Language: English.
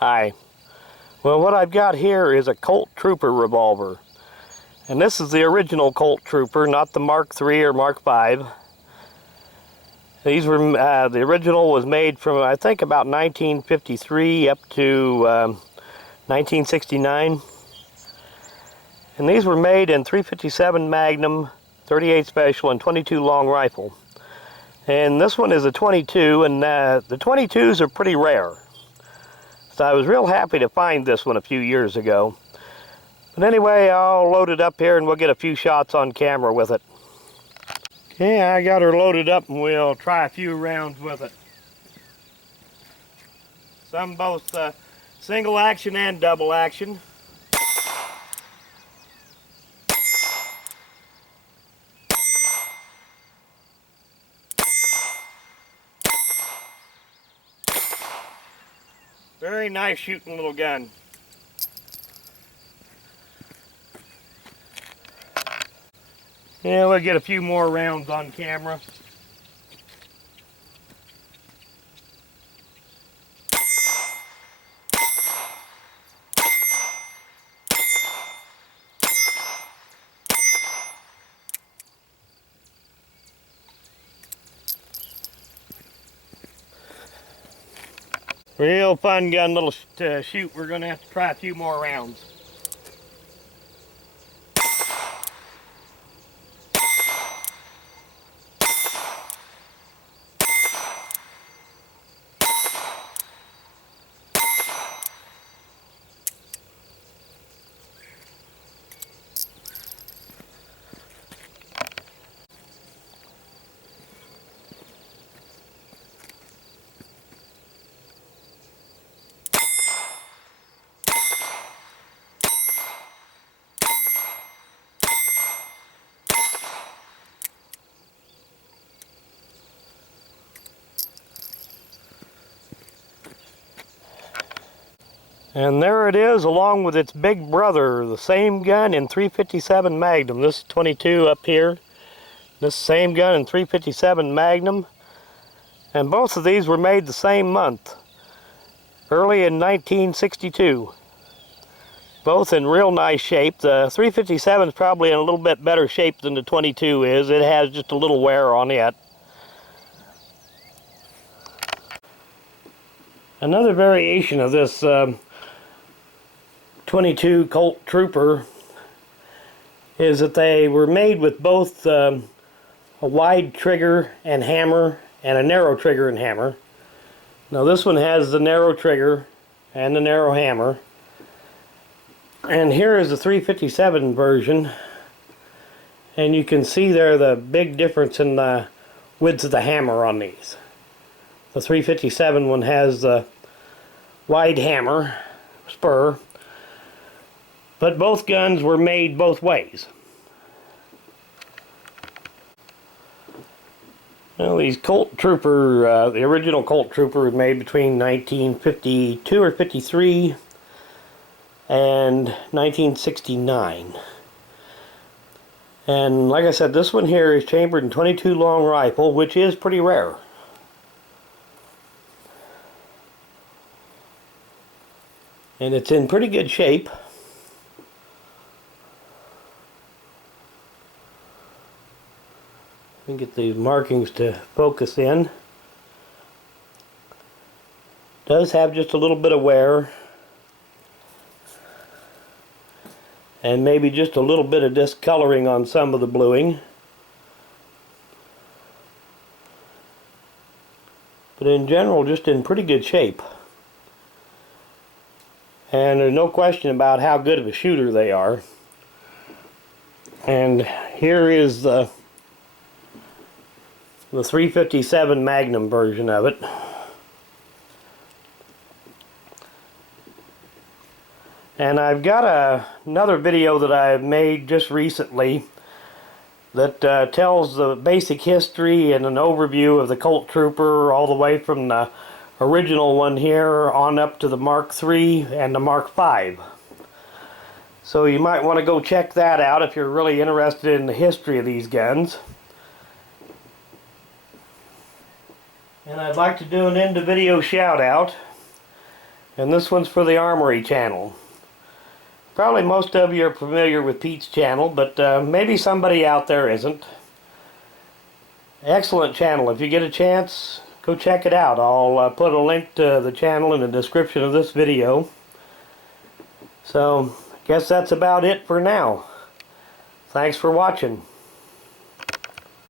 Hi. Well, what I've got here is a Colt Trooper revolver. And this is the original Colt Trooper, not the Mark III or Mark V. These were, the original was made from, I think, about 1953 up to 1969. And these were made in 357 Magnum, 38 Special, and 22 long rifle. And this one is a 22, and the 22s are pretty rare. So I was real happy to find this one a few years ago. But anyway, I'll load it up here and we'll get a few shots on camera with it. Okay, I got her loaded up and we'll try a few rounds with it. Some both single action and double action. Very nice shooting little gun. Yeah, we'll get a few more rounds on camera. Real fun gun little shoot. We're going to have to try a few more rounds. And there it is, along with its big brother, the same gun in 357 Magnum. This is 22 up here. This same gun in 357 Magnum. And both of these were made the same month, early in 1962. Both in real nice shape. The 357 is probably in a little bit better shape than the 22 is. It has just a little wear on it. Another variation of this 22 Colt Trooper is that they were made with both a wide trigger and hammer and a narrow trigger and hammer. Now this one has the narrow trigger and the narrow hammer. And here is the 357 version. And you can see there the big difference in the width of the hammer on these. The 357 one has the wide hammer, Spur. But both guns were made both ways. Well, these Colt Trooper, the original Colt Trooper was made between 1952 or 53 and 1969. And like I said, this one here is chambered in 22 long rifle, which is pretty rare. And it's in pretty good shape. Get these markings to focus in. Does have just a little bit of wear and maybe just a little bit of discoloring on some of the bluing, but in general just in pretty good shape. And there's no question about how good of a shooter they are. And here is the 357 Magnum version of it. And I've got another video that I've made just recently that tells the basic history and an overview of the Colt Trooper all the way from the original one here on up to the Mark III and the Mark V. So you might want to go check that out if you're really interested in the history of these guns. And I'd like to do an end of video shout out. And this one's for the Armory channel. Probably most of you are familiar with Pete's channel, but maybe somebody out there isn't. Excellent channel. If you get a chance, go check it out. I'll put a link to the channel in the description of this video. So, I guess that's about it for now. Thanks for watching.